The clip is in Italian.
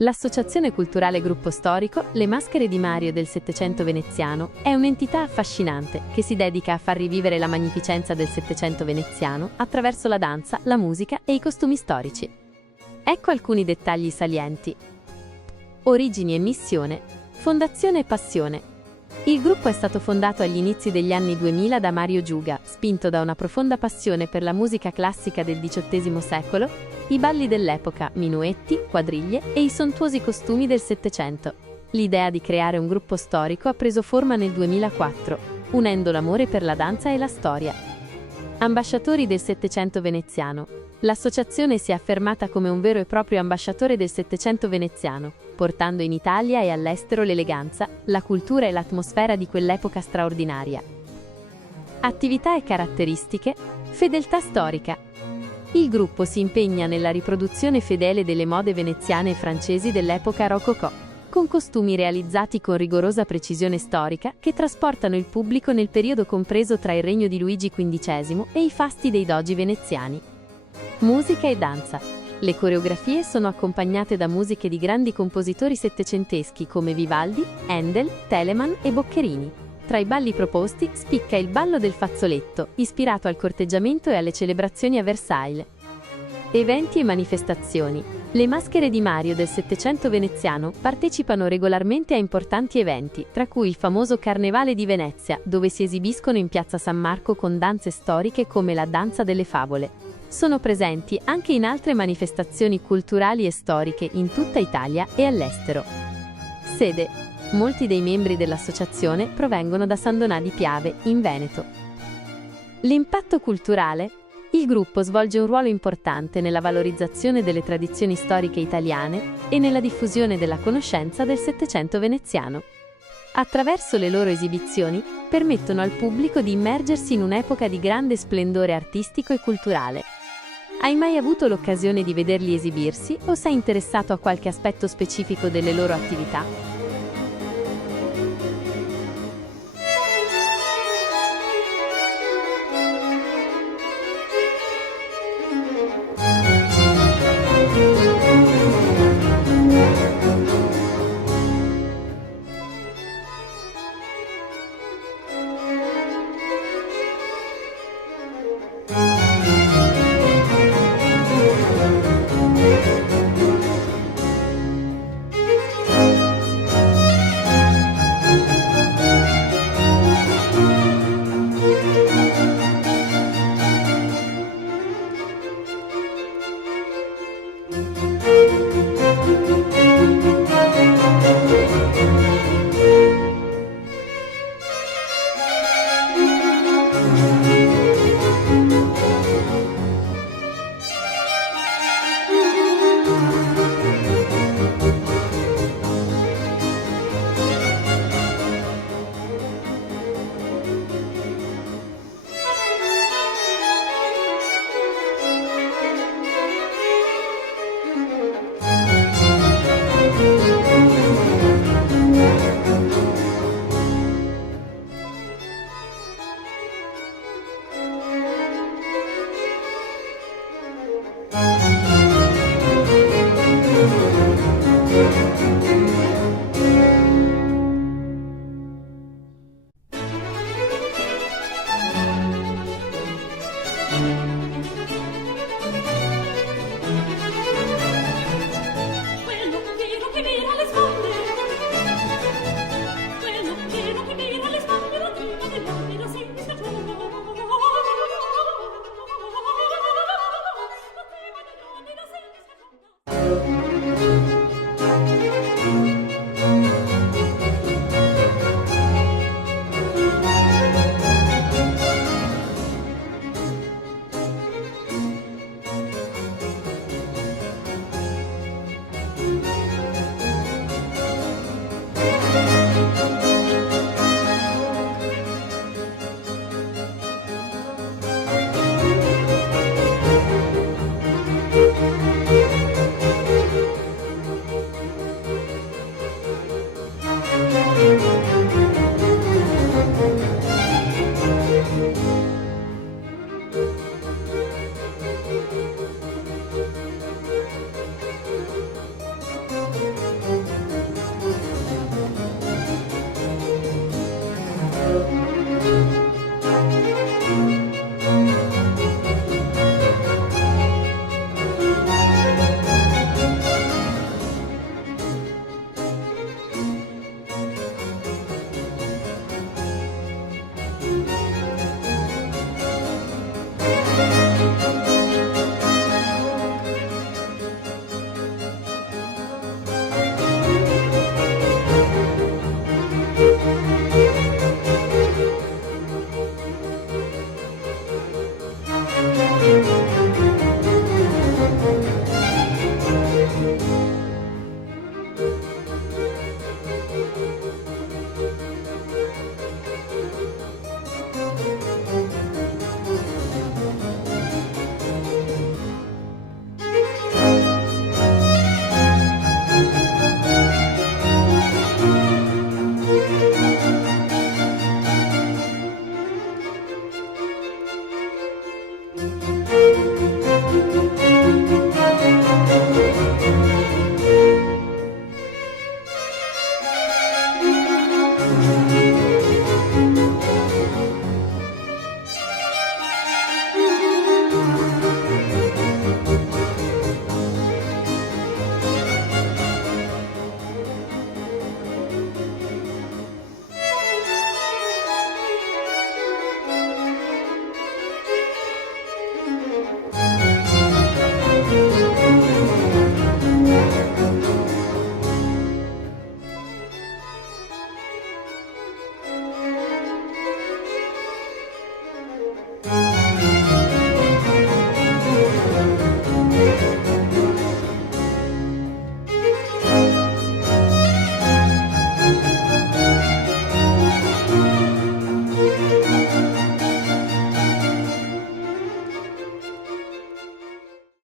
L'Associazione Culturale Gruppo Storico Le Maschere di Mario del Settecento veneziano è un'entità affascinante che si dedica a far rivivere la magnificenza del Settecento veneziano attraverso la danza, la musica e i costumi storici. Ecco alcuni dettagli salienti. Origini e missione. Fondazione e passione. Il gruppo è stato fondato agli inizi degli anni 2000 da Mario Giuga, spinto da una profonda passione per la musica classica del XVIII secolo, i balli dell'epoca, minuetti, quadriglie e i sontuosi costumi del Settecento. L'idea di creare un gruppo storico ha preso forma nel 2004, unendo l'amore per la danza e la storia. Ambasciatori del Settecento veneziano. L'associazione si è affermata come un vero e proprio ambasciatore del Settecento veneziano, portando in Italia e all'estero l'eleganza, la cultura e l'atmosfera di quell'epoca straordinaria. Attività e caratteristiche. Fedeltà storica. Il gruppo si impegna nella riproduzione fedele delle mode veneziane e francesi dell'epoca rococò, con costumi realizzati con rigorosa precisione storica che trasportano il pubblico nel periodo compreso tra il regno di Luigi XV e i fasti dei dogi veneziani. Musica e danza. Le coreografie sono accompagnate da musiche di grandi compositori settecenteschi come Vivaldi, Handel, Telemann e Boccherini. Tra i balli proposti spicca il ballo del fazzoletto, ispirato al corteggiamento e alle celebrazioni a Versailles. Eventi e manifestazioni. Le Maschere di Mario del Settecento veneziano partecipano regolarmente a importanti eventi, tra cui il famoso Carnevale di Venezia, dove si esibiscono in Piazza San Marco con danze storiche come la Danza delle Favole. Sono presenti anche in altre manifestazioni culturali e storiche in tutta Italia e all'estero. Sede. Molti dei membri dell'associazione provengono da San Donà di Piave, in Veneto. L'impatto culturale. Il gruppo svolge un ruolo importante nella valorizzazione delle tradizioni storiche italiane e nella diffusione della conoscenza del Settecento veneziano. Attraverso le loro esibizioni, permettono al pubblico di immergersi in un'epoca di grande splendore artistico e culturale. Hai mai avuto l'occasione di vederli esibirsi o sei interessato a qualche aspetto specifico delle loro attività?